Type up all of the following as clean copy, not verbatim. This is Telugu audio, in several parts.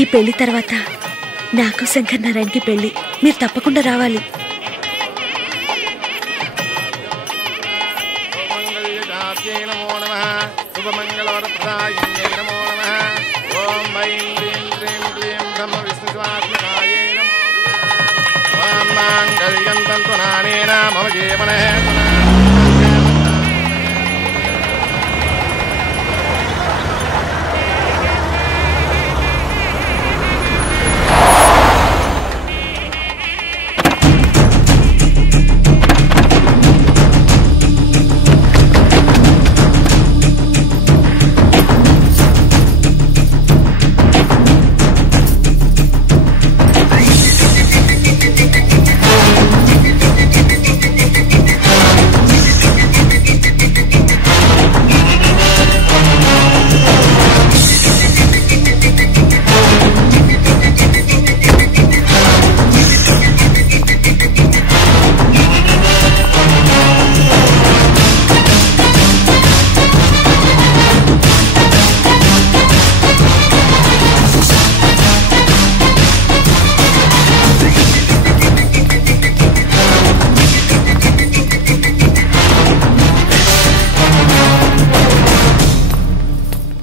ఈ పెళ్లి తర్వాత నాకు శంకర్ నారాయణకి పెళ్లి, మీరు తప్పకుండా రావాలి.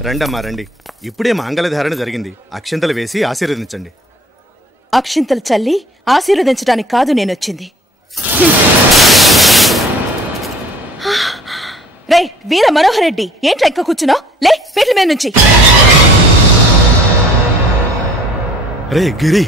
రండమ్మా రండి. ఇప్పుడే మాంగళ్యధారణ జరిగింది. అక్షింతలు వేసి ఆశీర్వదించండి. అక్షింతలు చల్లి ఆశీర్వదించడానికి కాదు నేనొచ్చింది. రే వీర మనోహర్ రెడ్డి, ఏంట్రా ఎక్క కూర్చున్నావు? లే పీటల మీద నుంచి. రే గిరి,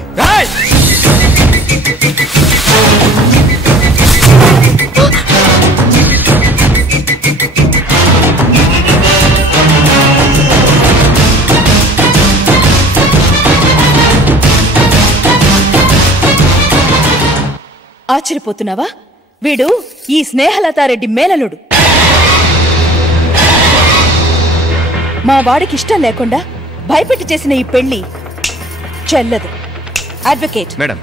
ఆశ్చర్యపోతున్నావా? వీడు ఈ స్నేహలతారెడ్డి మేనలుడు. మా వాడికి ఇష్టం లేకుండా భయపెట్టి చేసిన ఈ పెళ్లి చెల్లదు. Advocate madam.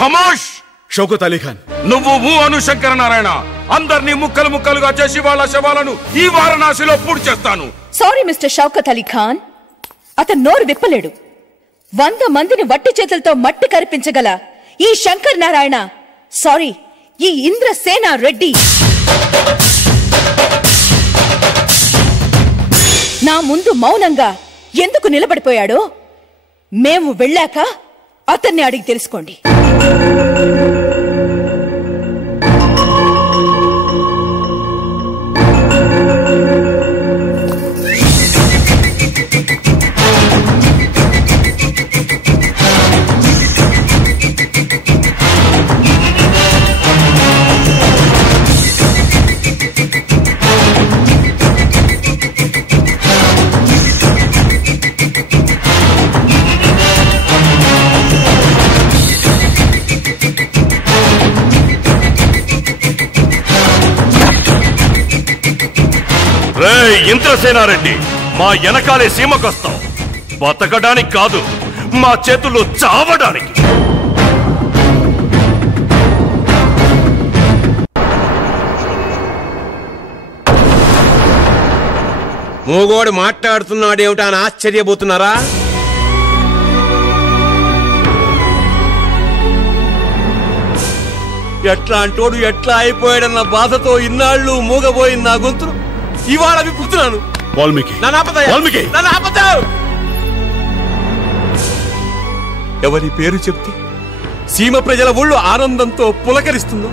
ఖమోష్! షౌకత్ అలీ ఖాన్, నువ్వు అను శంకర నారాయణ అందరినీ ముక్కలు ముక్కలుగా చేసి వాళ్ళ శవాలను ఈ వారణాసిలో పూర్తి చేస్తాను. సారీ మిస్టర్ షౌకత్ అలీ ఖాన్, అతను నోరు విప్పలేడు. 100 మందిని వట్టి చేతులతో మట్టి కరిపించగల ఈ శంకర్ నారాయణ, సారీ ఈ ఇంద్రసేన రెడ్డి నా ముందు మౌనంగా ఎందుకు నిలబడిపోయాడో మేము వెళ్ళాక అతన్ని అడిగి తెలుసుకోండి. ఇంద్రసేనారెడ్డి, మా వెనకాలే సీమకొస్తాం. బతకడానికి కాదు, మా చేతుల్లో చావడానికి. మూగోడు మాట్లాడుతున్నాడేమిటా అని ఆశ్చర్యపోతున్నారా? ఎట్లా అంటోడు ఎట్లా అయిపోయాడన్న బాధతో ఇన్నాళ్ళు మూగబోయిన నా గొంతును ఇవాళ విప్పుతున్నాను. ఎవరి పేరు చెప్తే సీమ ప్రజల ఒళ్ళు ఆనందంతో పులకరిస్తుందో